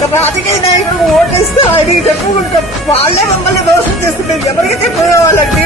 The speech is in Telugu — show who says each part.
Speaker 1: ఒక రాజకీయ నాయకుడు ఓటేస్తే ఆయన డబ్బు వాళ్ళే మమ్మల్ని దోషం చేస్తున్నారు ఎవరికైతే పోయేవాళ్ళంటే